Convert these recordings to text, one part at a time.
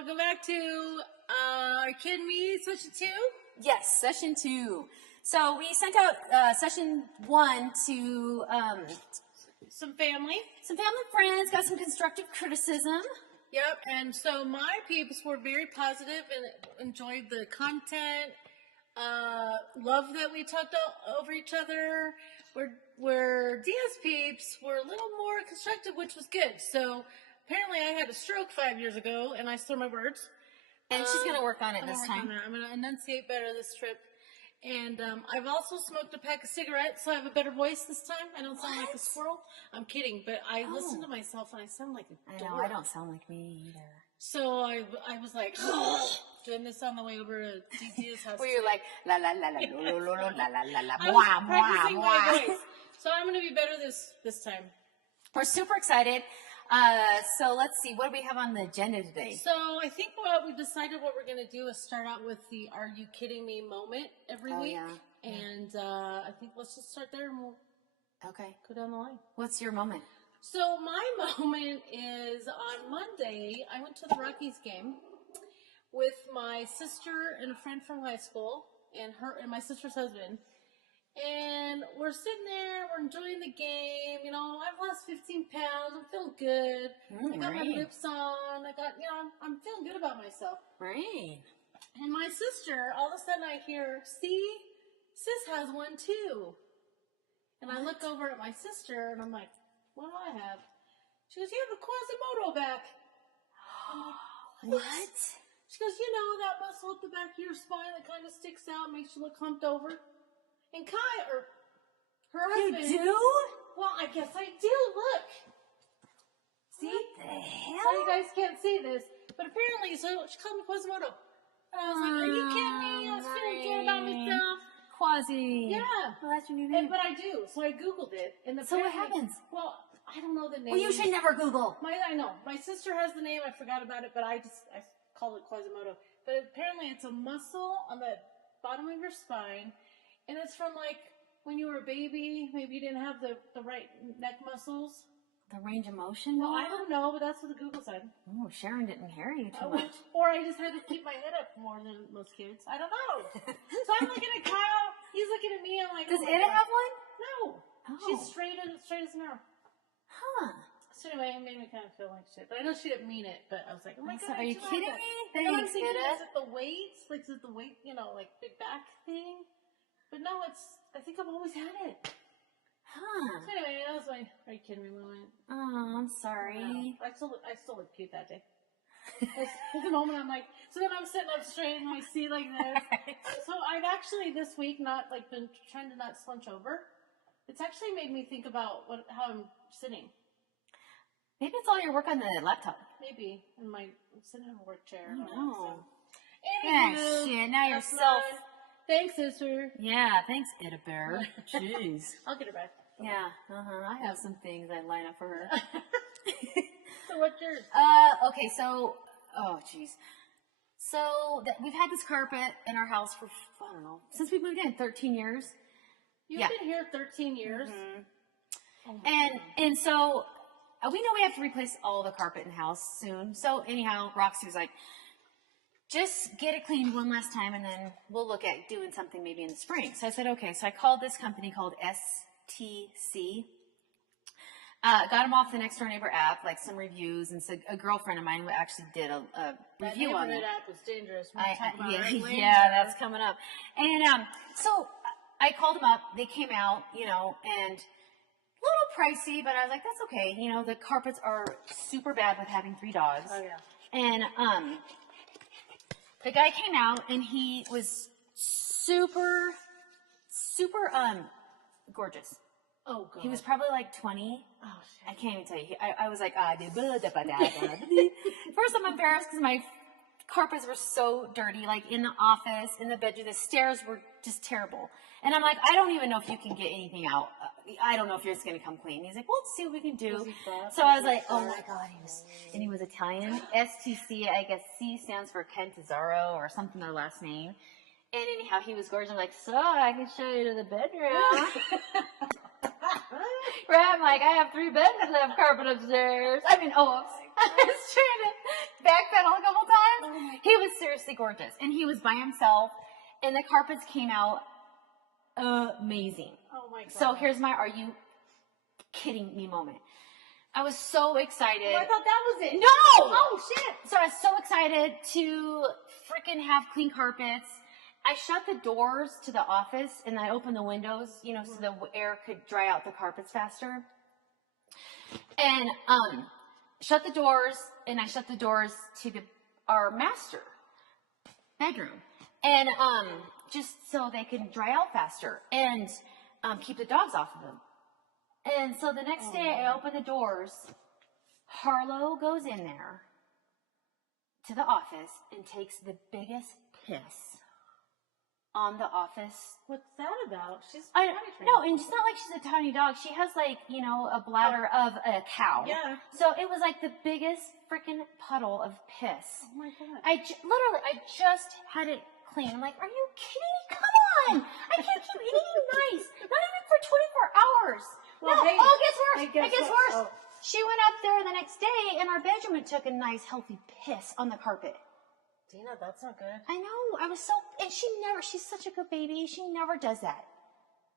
welcome back to Kid Me Session 2. Yes, Session 2. So we sent out Session 1 to Some family. some family friends, got some constructive criticism. Yep, and so my peeps were very positive and enjoyed the content. Love that we talked over each other. Where DS peeps were a little more constructive, which was good. So apparently I had a stroke 5 years ago, and I slur my words. And she's going to work on it this time. I'm going to enunciate better this trip. And I've also smoked a pack of cigarettes, so I have a better voice this time. I don't sound like a squirrel. I'm kidding, but I listen to myself and I sound like a dork. I know, I don't sound like me either. So I was like, doing this on the way over to DT's house. Where you're like, la la la la la la la la la la I was practicing my voice. So I'm going to be better this time. We're super excited. So let's see, what do we have on the agenda today? So I think what we decided what we're going to do is start out with the "Are you kidding me?" moment every week. Yeah. And I think let's just start there and we'll go down the line. What's your moment? So my moment is on Monday. I went to the Rockies game with my sister and a friend from high school and my sister's husband. And we're sitting there, we're enjoying the game. You know, I've lost 15 pounds. I'm feeling good. I got my lips on. I'm feeling good about myself. Right. And my sister, all of a sudden I hear, see, sis has one too. And I look over at my sister and I'm like, what do I have? She goes, you have a Quasimodo back. I'm like, what? She goes, you know, that muscle at the back of your spine that kind of sticks out, makes you look humped over. And her husband. You do? Well, I guess I do. Look. See? What the hell? So you guys can't see this. But apparently, so she called me Quasimodo. And I was like, are you kidding me? I was feeling good about myself. Quasi. Yeah. Well, that's your new name. But I do. So I Googled it. And so what happens? Well, I don't know the name. Well, you should never Google. I know. My sister has the name. I forgot about it, but I called it Quasimodo. But apparently it's a muscle on the bottom of your spine. And it's from, like, when you were a baby, maybe you didn't have the right neck muscles. The range of motion? Well, I don't know, but that's what the Google said. Oh, Sharon didn't hear you too much. Or I just had to keep my head up more than most kids. I don't know. So I'm looking at Kyle. He's looking at me. I'm like, does Ida have one? No. Oh. She's straight as an arrow. Huh. So anyway, it made me kind of feel like shit. But I know she didn't mean it, but I was like, oh my God. Are you kidding me? Thanks, Ida. Is it the weights? Like, is it the weight, like big back thing? But no, I think I've always had it. Huh. So anyway, that was my "Are you kidding me" moment. Oh, I'm sorry. I still look cute that day. At the moment, I'm like, so then I'm sitting up straight and I see like this. So I've actually this week been trying to not slouch over. It's actually made me think about how I'm sitting. Maybe it's all your work on the laptop. Maybe I'm sitting in a work chair. I know. Anywho, shit, now you're self. Thanks, sister. Yeah, thanks, Ida Bear. Jeez. I'll get her back. Yeah, I have some things I line up for her. So what's yours? Okay, so, jeez. So, we've had this carpet in our house for, I don't know, since we moved in, 13 years. You've been here 13 years. Mm-hmm. Oh and so, we know we have to replace all the carpet in the house soon. So, anyhow, Roxy was like, just get it cleaned one last time and then we'll look at doing something maybe in the spring. So I said, okay. So I called this company called STC. Got them off the Next Door Neighbor app, like some reviews, and so a girlfriend of mine actually did a review on it. That app was dangerous. That's coming up. And so I called them up. They came out, and a little pricey, but I was like, that's okay. The carpets are super bad with having 3 dogs. Oh, yeah. And the guy came out and he was super, super gorgeous. Oh, God. He was probably like 20. Oh, shit. I can't even tell you. I was like, first I'm embarrassed because my carpets were so dirty, like in the office, in the bedroom. The stairs were just terrible. And I'm like, I don't even know if you can get anything out. I don't know if you're just going to come clean. He's like, well, let's see what we can do. So I was like, oh my God. He was Italian. STC, I guess C stands for Cantizaro or something, their last name. And anyhow, he was gorgeous. I'm like, so I can show you to the bedroom. Right, I'm like, I have 3 beds that have carpet upstairs. I was trying to backpedal a couple times. Oh my He was seriously gorgeous. And he was by himself. And the carpets came out amazing. Oh my God. So here's my, are you kidding me moment. I was so excited. Oh, I thought that was it. No! Oh, shit. So I was so excited to freaking have clean carpets. I shut the doors to the office and I opened the windows, you know, so the air could dry out the carpets faster. And shut the doors, and I shut the doors to our master bedroom, and just so they can dry out faster and keep the dogs off of them. And so the next day I open the doors. Harlow goes in there to the office and takes the biggest piss on the office. What's that about? She's no, and it's not like she's a tiny dog. She has like, you know, a bladder of a cow. Yeah. So it was like the biggest freaking puddle of piss. Oh my God. I just had it clean. I'm like, are you kidding me? Come on! I can't keep eating nice. Not even for 24 hours. Well, no, hey, it gets worse. it gets worse. Oh. She went up there the next day in our bedroom and took a nice healthy piss on the carpet. Dina, that's not good. I know. I was so, and she's such a good baby. She never does that.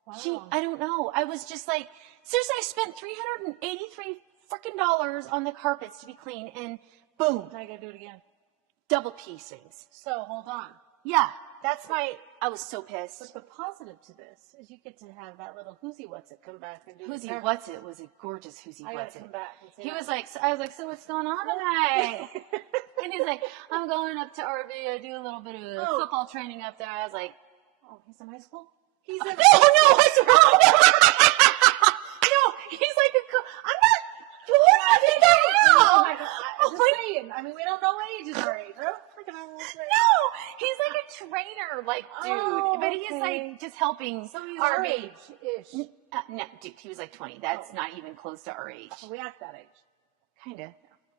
Wow. I don't know. I was just like, seriously, I spent $383 freaking dollars on the carpets to be clean, and boom, Now I gotta do it again. double piecings. So, hold on. Yeah, I was so pissed. But the positive to this is you get to have that little Whoosy What's It come back and do Whoosy the What's It was a gorgeous Whoosy I What's gotta It. come back and say He that. was like, I was like, so what's going on tonight? And he's like, I'm going up to RV. I do a little bit of football training up there. I was like, oh, he's in high school? He's in no, what's wrong? No, he's like I'm not doing nothing the hell. Oh my God. I'm just saying. I mean, we don't know ages our age. No, he's like a trainer, like dude, Oh, but he's okay. like just helping So he's our our age. age-ish. No, dude, he was like 20. That's not even close to our age. We act that age. Kinda.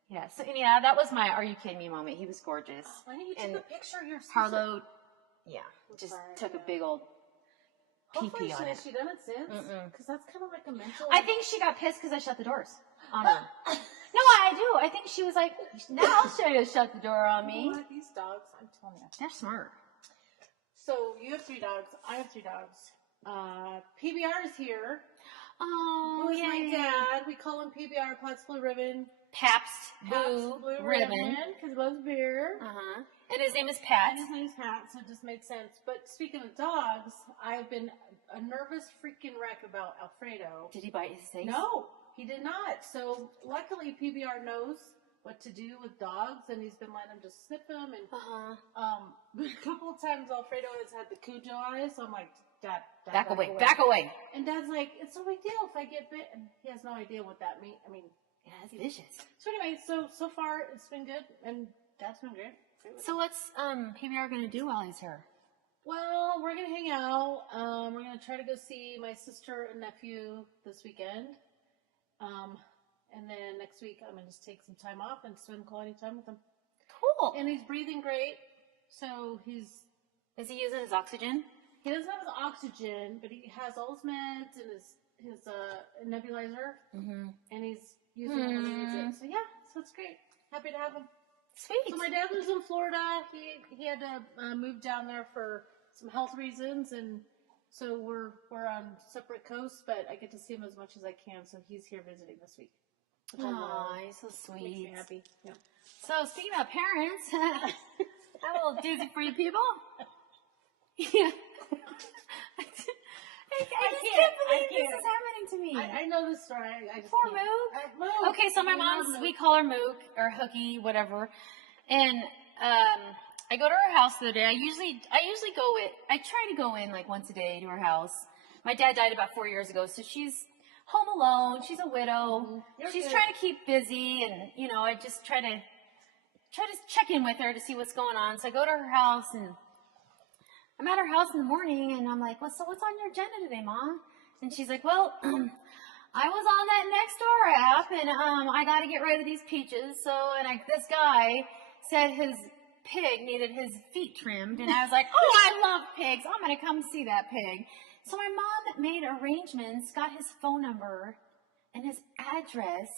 Yeah. So yeah, that was my "Are you kidding me" moment. He was gorgeous. Why didn't you take a picture of your sister? Harlow, just took a big old Hopefully pee on it. she done it since? Because that's kind of like a mental... I think she got pissed because I shut the doors on her. No, I do. I think she was like, now I'll show you to shut the door on me. You know what? These dogs, I'm telling you. They're smart. So you have 3 dogs. I have 3 dogs. PBR is here. Oh, Who is yay. my dad? We call him PBR, Pabst Blue Ribbon. Pabst Blue Ribbon. Because he loves beer. Uh-huh. And his name is Pat. And his name's Pat, so it just makes sense. But speaking of dogs, I've been a nervous freaking wreck about Alfredo. Did he bite his face? No, he did not. So luckily PBR knows what to do with dogs, and he's been letting him just snip them. And but a couple of times Alfredo has had the Cujo eyes, so I'm like, Dad, back away. And Dad's like, it's no big deal if I get bit. And he has no idea what that means. I mean, yeah, it's vicious. So anyway, so far it's been good, and Dad's been great. So what's PBR gonna do while he's here? Well, we're gonna hang out. We're gonna try to go see my sister and nephew this weekend. And then next week I'm gonna just take some time off and spend quality time with him. Cool. And he's breathing great, so is he using his oxygen? He doesn't have his oxygen, but he has all his meds and his nebulizer, and he's using it when he needs it. So yeah, so it's great. Happy to have him. Sweet. So my dad lives in Florida. He had to move down there for some health reasons, and so we're on separate coasts. But I get to see him as much as I can. So he's here visiting this week. Oh, he's so sweet. Makes me happy. Yeah. So speaking of parents, a little doozy for you people. Yeah. I just can't believe this is happening to me. I know this story. I just Poor can't. Mook. Okay, so my mom's, we call her Mook or Hooky, whatever. And I go to her house the other day. I usually I try to go in like once a day to her house. My dad died about 4 years ago, so she's home alone. She's a widow. She's trying to keep busy, and you know, I just try to check in with her to see what's going on. So I go to her house, and I'm at her house in the morning, and I'm like, so what's on your agenda today, Mom? And she's like, well, I was on that Nextdoor app, and I got to get rid of these peaches. So, and this guy said his pig needed his feet trimmed, and I was like, oh, I love pigs. I'm going to come see that pig. So my mom made arrangements, got his phone number and his address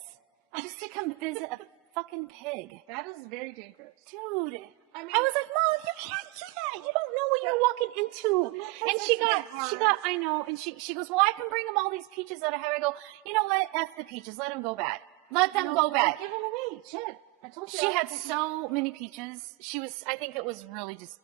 just to come visit a fucking pig. That is very dangerous. Dude. I mean, I was like, Mom, you can't do that. You don't know what you're walking into. And she got, I know. And she goes, well, I can bring him all these peaches that I have. I go, you know what? F the peaches. Let them go bad. Let them go bad. Give them away. Shit. I told you. She had so many peaches. I think it was really just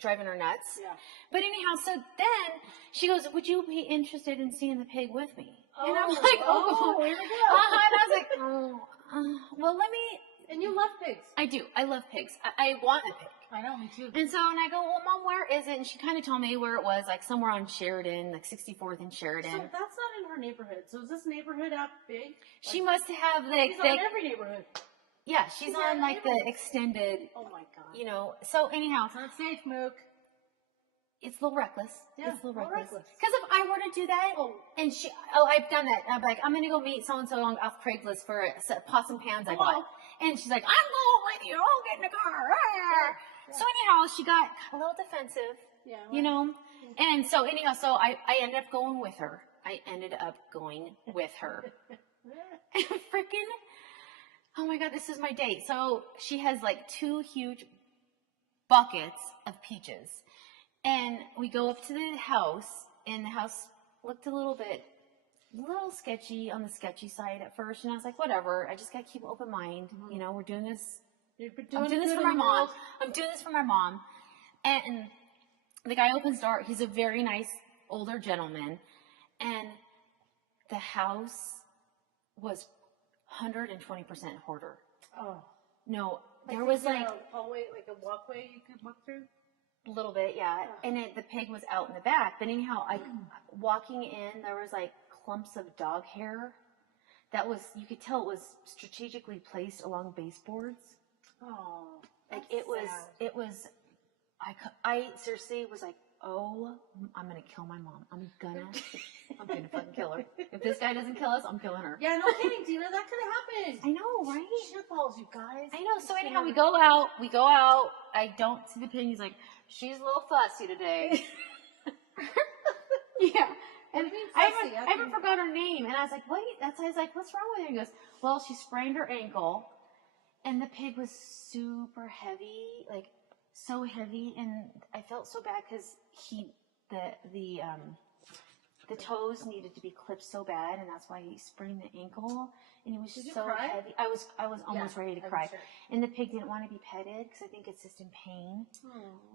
driving her nuts. Yeah. But anyhow, so then she goes, would you be interested in seeing the pig with me? And I'm like, here we go. And I was like, well, let me. And you love pigs. I do. I love pigs. I want a pig. I know, me too. And so, and I go, well, Mom, where is it? And she kind of told me where it was, like somewhere on Sheridan, like 64th and Sheridan. So that's not in her neighborhood. So is this neighborhood out big? She must have like she's on every neighborhood. Yeah, she's on like the extended. Oh my God. You know. So anyhow, it's not safe, Mook. It's a little reckless. Yeah, it's a little reckless. Because if I were to do that, and I've done that. I'm like, I'm going to go meet so-and-so off Craigslist for pots and pans I bought. And she's like, I'm going with you. I'll get in the car. Yeah. So anyhow, she got a little defensive. Yeah. Well, you know? And so anyhow, so I ended up going with her. And freaking, oh my God, this is my date. So she has like 2 huge buckets of peaches. And we go up to the house, and the house looked a little sketchy on the sketchy side at first. And I was like, whatever. I just got to keep an open mind. You know, we're doing this. I'm doing this for my mom. I'm doing this for my mom. And the guy opens the door. He's a very nice older gentleman. And the house was 120% hoarder. Oh. No, there was like a hallway, like a walkway you could walk through? A little bit, yeah. And the pig was out in the back. But anyhow, walking in, there was like clumps of dog hair. That was, you could tell it was strategically placed along baseboards. Oh, like it was, I seriously was like, oh, I'm going to kill my mom. I'm going to fucking kill her. If this guy doesn't kill us, I'm killing her. Yeah, no kidding, Dina. That could have happened. I know, right? Shitballs, you guys. I know. So anyhow, we go out. I don't see the pig. He's like, she's a little fussy today. Yeah. And I even forgot her name. And I was like, wait. I was like, what's wrong with her? He goes, well, she sprained her ankle. And the pig was super heavy, like so heavy. And I felt so bad because the toes needed to be clipped so bad. And that's why he sprained the ankle. And he was so heavy. I was almost ready to cry. Sure. And the pig didn't want to be petted because I think it's just in pain.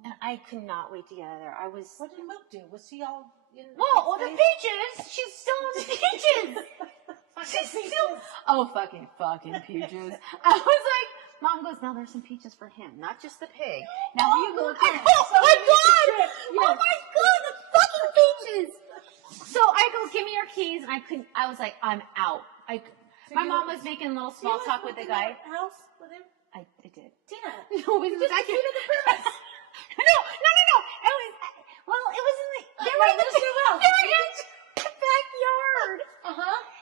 And I could not wait to get out of there. What did Mook do? Was she all well, the peaches. She's still in the peaches. She's still. Oh, fucking peaches. I was like, Mom goes, now there's some peaches for him, not just the pig. Now you go. Oh my God! Oh my God! The fucking peaches. So I go, give me your keys, and I was like, I'm out. My mom was making a little small talk with the guy. House with him? I did. Tina. No, it was back here. No. It was in the. They were in the backyard.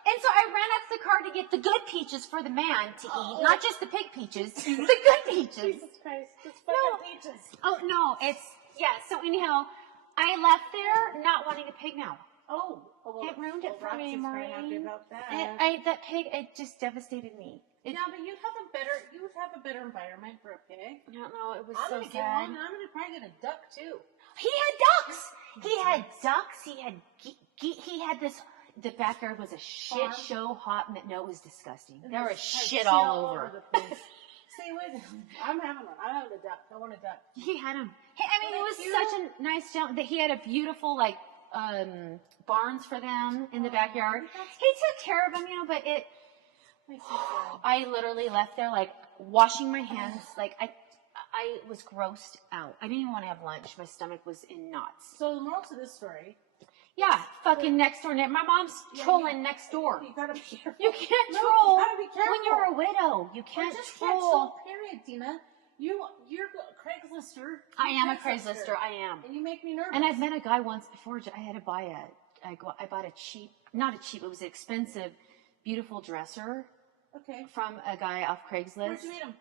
And so I ran up to the car to get the good peaches for the man to eat, not just the pig peaches, the good peaches. Jesus Christ, it's fucking peaches. Oh no, So anyhow, I left there not wanting a pig now. Oh, well, it ruined it for me, Maureen. Happy about that. That pig, it just devastated me. Yeah, but you would have a better environment for a pig. I don't know, it was so sad. I'm gonna probably get a duck too. He had ducks. He had this. The backyard was a shit show. No, it was disgusting. There was shit all over the place. See, wait, I'm having a duck. I want a duck. He had him. It was such a nice jump that he had a beautiful barns for them in the backyard. He took care of them, but it. I literally left there washing my hands. I was grossed out. I didn't even want to have lunch. My stomach was in knots. So the moral to this story. Yeah, fucking next door. My mom's trolling next door. You gotta be careful. You can't troll you gotta be careful. when you're a widow. You can't troll. Period, Dina. You're a Craigslist-er. I am a Craigslist-er. I am. And you make me nervous. And I've met a guy once before. I had to buy I bought it was an expensive, beautiful dresser. Okay. From a guy off Craigslist. Where'd you meet him?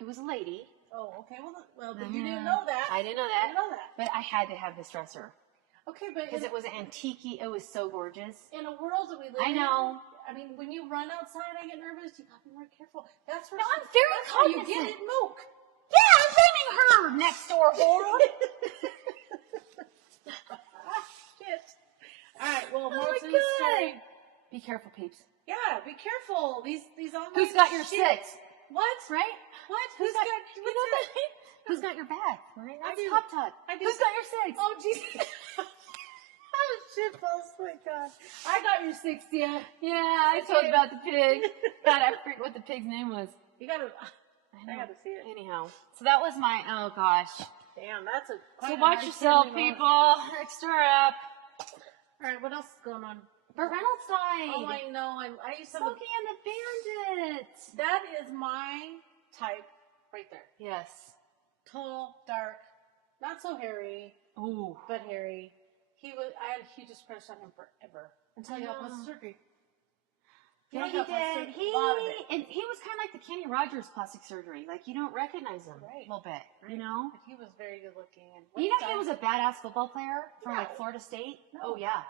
It was a lady. Oh, okay. Well, but you didn't know that. I didn't know that. But I had to have this dresser. Okay, but because it was antique. It was so gorgeous. In a world that we live I know. I mean, when you run outside, I get nervous. You gotta be more careful. That's where No, I'm very how you cognizant. get it, Moke. Yeah, I'm blaming her, next door whore. Shit. All right. Well, Oh more my to the God. story. Be careful, peeps. Yeah, be careful. These online. Who's got your shit. 6? What? Right? What? Who's got? You know that? that? Who's got your back? Right? I That's do. Top Tot. I do. Who's got your 6? Oh, jeez. Oh, shit, balls. Oh, my God. I got your 6, yeah. Yeah, I told you about the pig. God, I forget what the pig's name was. You gotta. I gotta see it. Anyhow, so that was my. Oh gosh. Damn, that's a. So watch yourself, people. Next door up. All right, what else is going on? Burt Reynolds died. Oh, I know. I used to have Smokey and the Bandit. that is my type right there. Yes. Tall, dark, not so hairy, Ooh. but hairy. I had a huge crush on him forever until he got plastic surgery. Yeah, he did. And he was kind of like the Kenny Rogers plastic surgery. Like, you don't recognize him a little bit, you know? But he was very good looking. And You know he was a badass football player from, like, No. Florida State? No. Oh, yeah.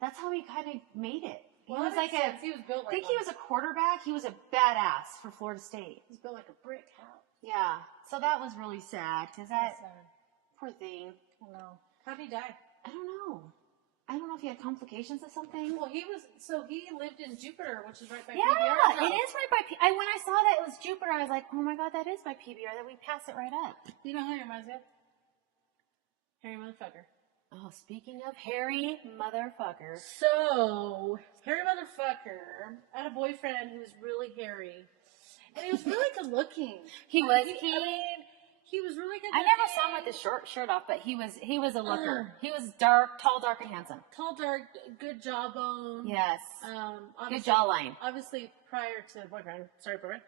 That's how he kind of made it. He Well, was that like makes sense. He was built I like think he was a quarterback. He was a badass for Florida State. He's built like a brick house. Yeah. So that was really sad because that Sad. poor thing. I know. How did he die? I don't know. I don't know if he had complications or something. Well, he lived in Jupiter, which is right by Yeah, PBR. it is right by when I saw that it was Jupiter, I was like, oh my God, that is by PBR. That we pass it right up. You know who he reminds me of? Harry motherfucker. Oh, speaking of hairy motherfucker. So, hairy motherfucker. I had a boyfriend who was really hairy. And he was really good looking. He was really good looking. I never saw him with his shirt off, but he was a looker. He was tall, dark, and handsome. Tall, dark, good jawbone. Yes. Good Obviously- jawline. Obviously, prior to boyfriend. Sorry, boyfriend.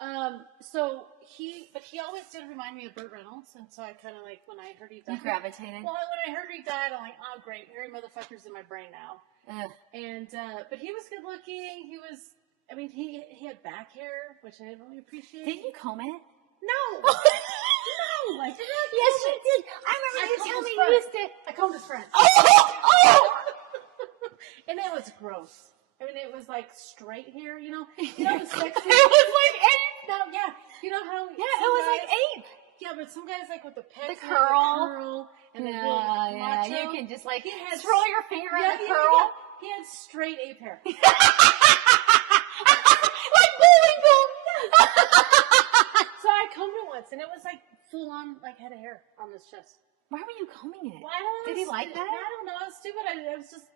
But he always did remind me of Burt Reynolds, and so I kind of like, when I heard he died. You gravitated? Well, when I heard he died, I'm like, oh, great, hairy motherfucker's in my brain now. Ugh. And, but he was good looking. He had back hair, which I didn't really appreciate. Didn't you comb it? No! No! I did not. Yes, you did. I remember you telling me you used it. I combed his friend. Oh! And it was gross. I mean, it was like straight hair, you know? You know, the sexy. It was like ape. No, yeah. You know how? Yeah, it was like ape. Yeah, but some guys like with the pecs, The curl. and the Yeah. macho. You can just like He had twirl your finger in the curl. Yeah. He had straight ape hair. Like Bullwinkle. So I combed it once, and it was like full on, like head of hair on this chest. Why were you combing it? Well, I don't know. Did he like that? I don't know. It's stupid. It was just.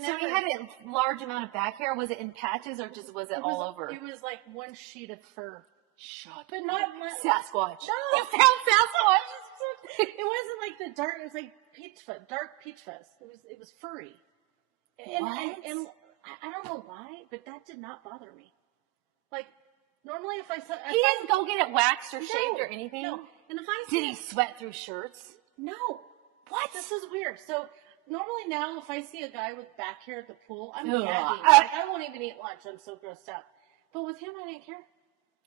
So he had a large amount of back hair. Was it in patches or just was it all over? It was like one sheet of fur. Shut But not Sasquatch. No. You found Sasquatch. It wasn't like the dark. It was like dark peach fuzz. It was furry. And I don't know why, but that did not bother me. Like normally, if I saw, He didn't go get it waxed or shaved or anything. No. And if I Did he sweat through shirts? No. What? This is weird. So normally now, if I see a guy with back hair at the pool, I'm Ugh. gagging. Like, I won't even eat lunch. I'm so grossed out. But with him, I didn't care.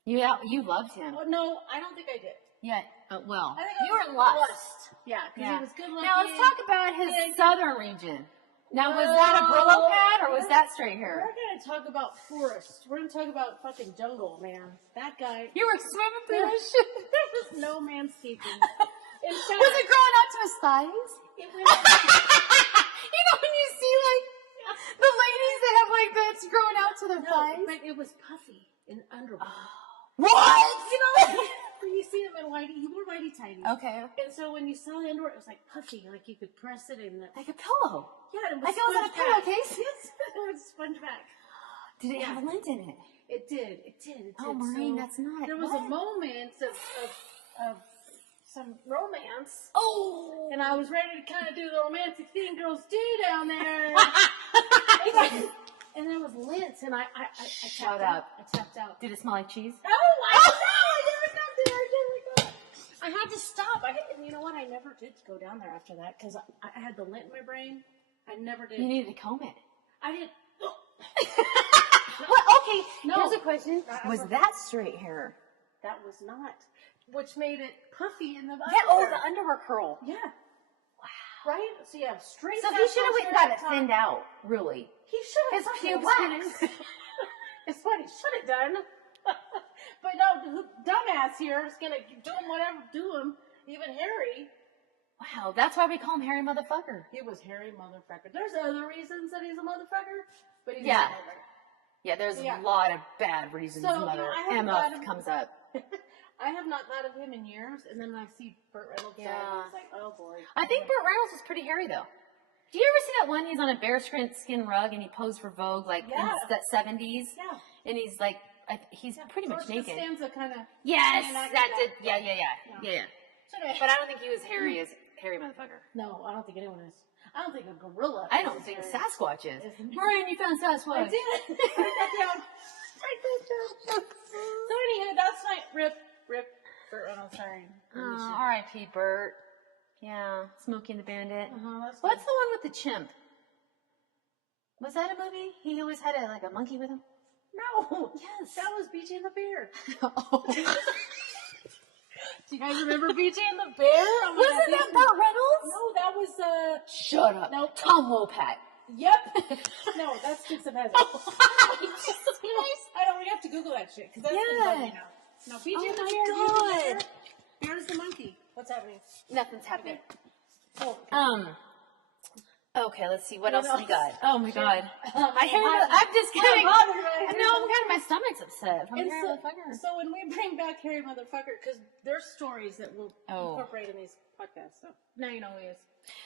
Yeah, you loved him. Oh, no, I don't think I did. Yeah. Well, I think you I were in was lust. Yeah, because he was good looking. Now let's talk about his southern region. Now, was that a Brillo pad or was that straight hair? We're going to talk about forest. We're going to talk about fucking jungle, man. That guy. You were swimming through his shit. There was no manscaping. In fact, Was it growing out to his thighs? it went You know when you see like the ladies that have like that's growing out to their thighs? but it was puffy in underwear. What? You know, when you see him in whitey, he wore whitey tighties. Okay. And so when you saw the underwear, it was like puffy, like you could press it in. Like a pillow. Yeah, it was like it was on a pillowcase? Yes, it was sponge back. Did it have lint in it? It did. It did. Oh, Maureen, So that's not. There was what? a moment of some romance. Oh! And I was ready to kind of do the romantic thing girls do down there. And there was lint, and I Shut tapped up. out. I tapped out. Did it smell like cheese? Oh, I know! I never got there. I had to stop. And you know what? I never did go down there after that because I had the lint in my brain. I never did. You needed to comb it. I did. Well, okay. No. Here's a question. Was that straight hair? That was not. Which made it puffy in the Yeah. Oh, the underwear curl. Yeah. Wow. right? So yeah, straight. So he should have got it thinned out, really. He should have. His pubes waxed. It's what he should have done. But no, dumbass here is gonna do him whatever, do him. Even Harry. Wow, that's why we call him Harry Motherfucker. He was Harry Motherfucker. There's other reasons that he's a motherfucker, but he's Yeah. a motherfucker. Yeah, there's a lot of bad reasons Mother Emma comes up. I have not thought of him in years, and then I see Burt Reynolds. Yeah. And it's like, oh boy. I think Burt Reynolds is pretty hairy though. Do you ever see that one? He's on a bearskin rug and he posed for Vogue, like in the 70s. Yeah. And he's like, he's pretty much naked. Stanza kind of. Yes, that's it. Yeah. But I don't think he was hairy as Harry Motherfucker. No, I don't think anyone is. I don't think a gorilla. I don't think Sasquatch is. Marianne, you found Sasquatch. I did. Write that down. So anywho, that's my rip. Burt Reynolds. Sorry. R.I.P. Burt. Yeah, Smokey and the Bandit. What's the one with the chimp? Was that a movie? He always had a monkey with him? No. Yes. That was BJ and the Bear. Do you guys remember BJ and the Bear? Oh, wasn't that Burt Reynolds? No, that was Shut up. No. Tom Wopat. Yep. No, that's Dukes of Hazzard. I don't. We have to Google that shit because that's bugging now. No, BJ and the Bear. Bear's the monkey. What's happening? Nothing's happening. Oh. Okay, let's see. What else we got? Oh my God. I'm just kidding. My stomach's upset. So when we bring back Harry Motherfucker, because there's stories that we'll incorporate in these podcasts. So now you know who he is.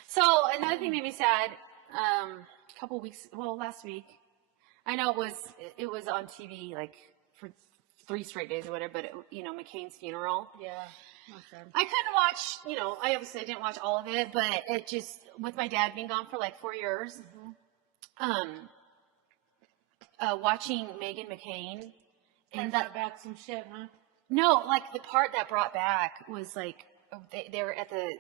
So another thing made me sad. Last week. I know it was on TV like for 3 straight days or whatever, but McCain's funeral. Yeah. Okay. I couldn't watch, I obviously didn't watch all of it, but it just, with my dad being gone for like 4 years, watching Meghan McCain. And that back some shit, huh? No, like the part that brought back was like, they were at the,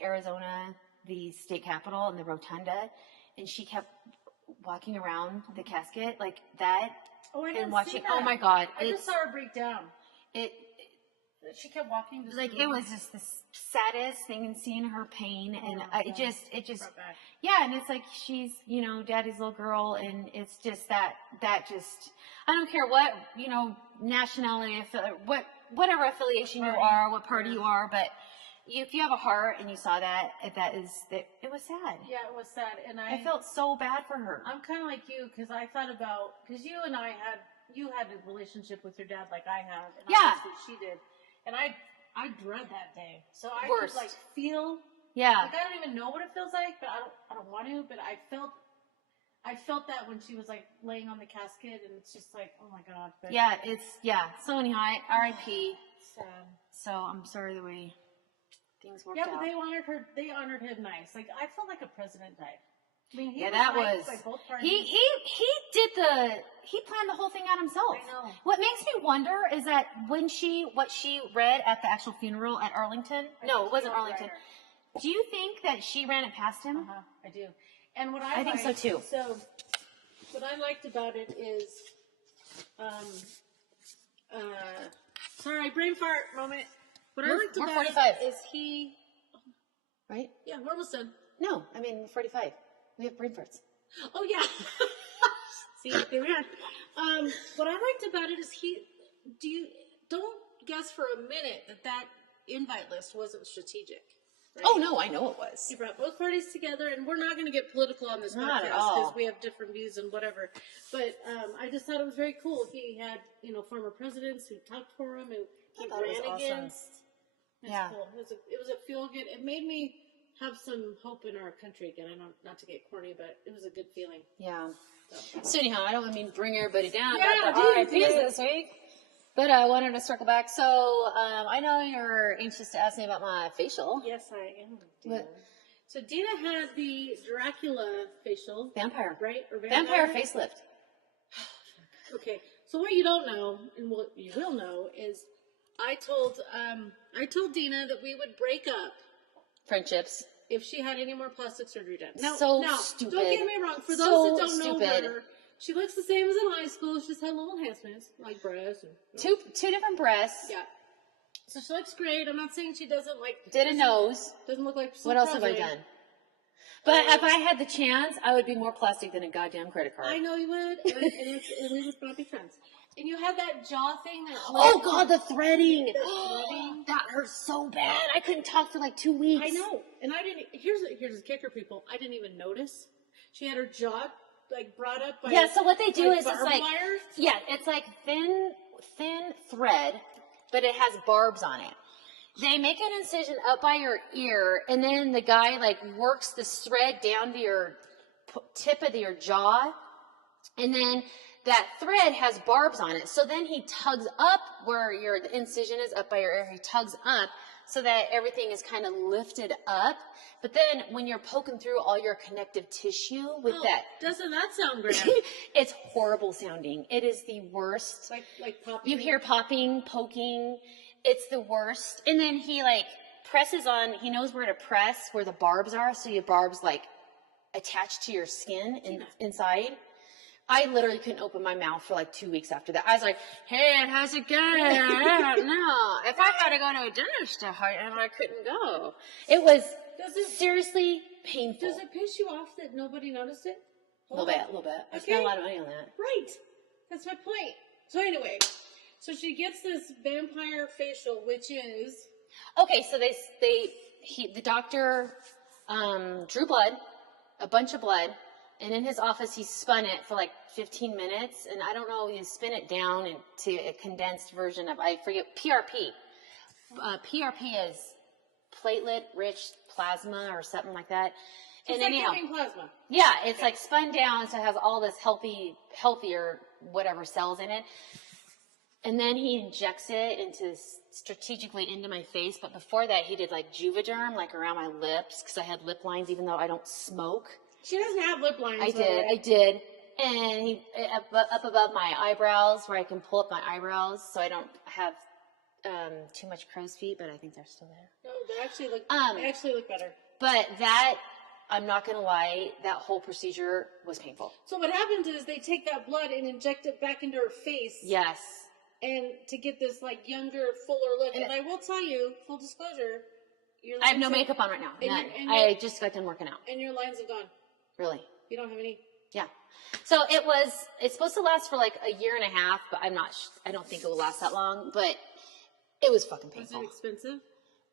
Arizona, the state capitol and the rotunda, and she kept walking around the casket like that. Oh, I didn't watching, see that. Oh my God. I just saw her break down. She kept walking. It was just the saddest thing, and seeing her pain, and it just, and it's like she's, daddy's little girl, and it's just that just, I don't care what, nationality, whatever affiliation you are, what party you are, but if you have a heart and you saw that, it was sad. Yeah, it was sad, and I felt so bad for her. I'm kind of like you, because I thought about, because you and I you had a relationship with your dad like I have, and obviously she did. And I dread that day. So I could feel. Yeah. Like I don't even know what it feels like, but I don't want to. But I felt that when she was like laying on the casket, and it's just like, oh my God. But So anyhow, R.I.P. Sad. So I'm sorry the way things worked out. Yeah, but they honored him nice. Like I felt like a president died. I mean, he planned the whole thing out himself. I know. What makes me wonder is that what she read at the actual funeral at Arlington. No, it wasn't Arlington. Do you think that she ran it past him? I do. And I think so too. So what I liked about it is, sorry, brain fart moment. What I liked about 45. it is he. Right? Yeah, we're almost done. No, 45. We have brain farts. Oh, yeah. See, there we are. What I liked about it is don't guess for a minute that invite list wasn't strategic. Right? Oh, no, I know it was. He brought both parties together, and we're not going to get political on this podcast because we have different views and whatever. But I just thought it was very cool. He had, former presidents who talked for him, who he ran against. Yeah. Cool. It was a feel good. It made me have some hope in our country again. I know not to get corny, but it was a good feeling. Yeah. So anyhow, I don't mean bring everybody down. Yeah, about the RIPs this week. But I wanted to circle back. So I know you're anxious to ask me about my facial. Yes, I am. Dina. So Dina had the Dracula facial. Vampire. Right? Or vampire facelift. Okay. So what you don't know, and what you will know, is I told Dina that we would break up friendships if she had any more plastic surgery done. Now, stupid. Don't get me wrong. For those that don't know her, she looks the same as in high school. She just had little enhancements, like breasts. And, two different breasts. Yeah. So she looks great. I'm not saying she doesn't did a nose. Doesn't look like. What else have I done? But if I had the chance, I would be more plastic than a goddamn credit card. I know you would, and we would not be friends. And you had that jaw thing that. Oh God, the threading. Threading. That hurts so bad. I couldn't talk for like 2 weeks. I know, and I didn't. Here's the kicker, people. I didn't even notice. She had her jaw like brought up by. Yeah. So what they do is it's like wire. yeah, it's like thin thread, but it has barbs on it. They make an incision up by your ear, and then the guy like works this thread down to your tip of your jaw, and then that thread has barbs on it. So then he tugs up where your incision is up by your ear. He tugs up so that everything is kind of lifted up. But then when you're poking through all your connective tissue with that, doesn't that sound great? it's horrible sounding. It is the worst. Like popping. You hear popping, poking. It's the worst. And then he like presses on, he knows where to press where the barbs are. So your barbs like attached to your skin inside. I literally couldn't open my mouth for like 2 weeks after that. I was like, hey, how's it going? No. If I had to go to a dentist, I couldn't go. It was seriously painful. Does it piss you off that nobody noticed it? A little bit. I spent a lot of money on that. Right. That's my point. So anyway, so she gets this vampire facial, which is... Okay, so the doctor drew blood, a bunch of blood, and in his office he spun it for like 15 minutes, and I don't know, you spin it down into a condensed version of, I forget, PRP. PRP is platelet-rich plasma or something like that. It's like having plasma. Yeah, it's like spun down, so it has all this healthier whatever cells in it. And then he injects it strategically into my face. But before that, he did like Juvederm, like around my lips, because I had lip lines, even though I don't smoke. She doesn't have lip lines. I did. And he up above my eyebrows, where I can pull up my eyebrows, so I don't have too much crow's feet. But I think they're still there. No, they actually look better. But that, I'm not gonna lie, that whole procedure was painful. So what happens is they take that blood and inject it back into her face. Yes. And to get this like younger, fuller look. And I will tell you, full disclosure, I have no makeup on right now. None. I just got done working out. And your lines have gone. Really? You don't have any? Yeah. So it's supposed to last for like a year and a half, but I don't think it will last that long, but it was fucking painful. Was it expensive?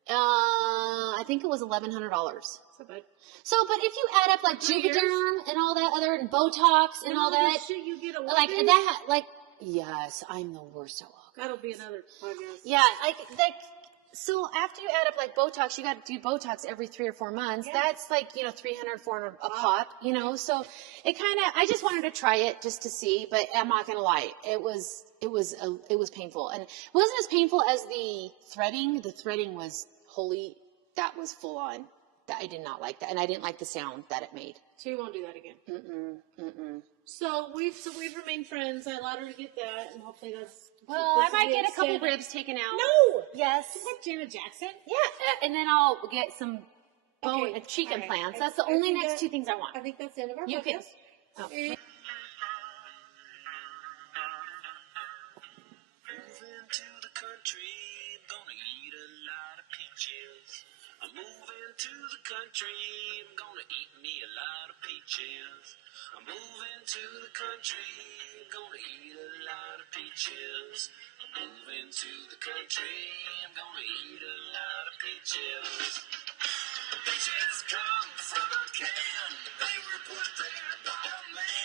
I think it was $1,100. So bad. So, but if you add up like Juvederm and all that other, and Botox and all that, shit you get like that, like, yes, I'm the worst at walking. That'll be another podcast. Yeah, so after you add up like Botox, you got to do Botox every 3 or 4 months. Yeah. That's like, $300, $400 a pop, so it kind of, I just wanted to try it just to see, but I'm not going to lie. It was painful, and it wasn't as painful as the threading. The threading was that was full on. That I did not like that, and I didn't like the sound that it made. So you won't do that again. So we've remained friends. I allowed her to get that, and hopefully that's. Well, I might get a couple ribs taken out. No. Yes. Is that Janet Jackson? Yeah, and then I'll get some cheek implants. That's the only next 2 things I want. I think that's the end of our podcast. Oh. Moving to the country, gonna eat a lot of peaches. I'm moving to the country, I'm gonna eat me a lot of peaches. I'm moving to the country, gonna eat a lot of peaches. I'm moving to the country, I'm gonna eat a lot of peaches. Peaches come from a can, they were put there by a man.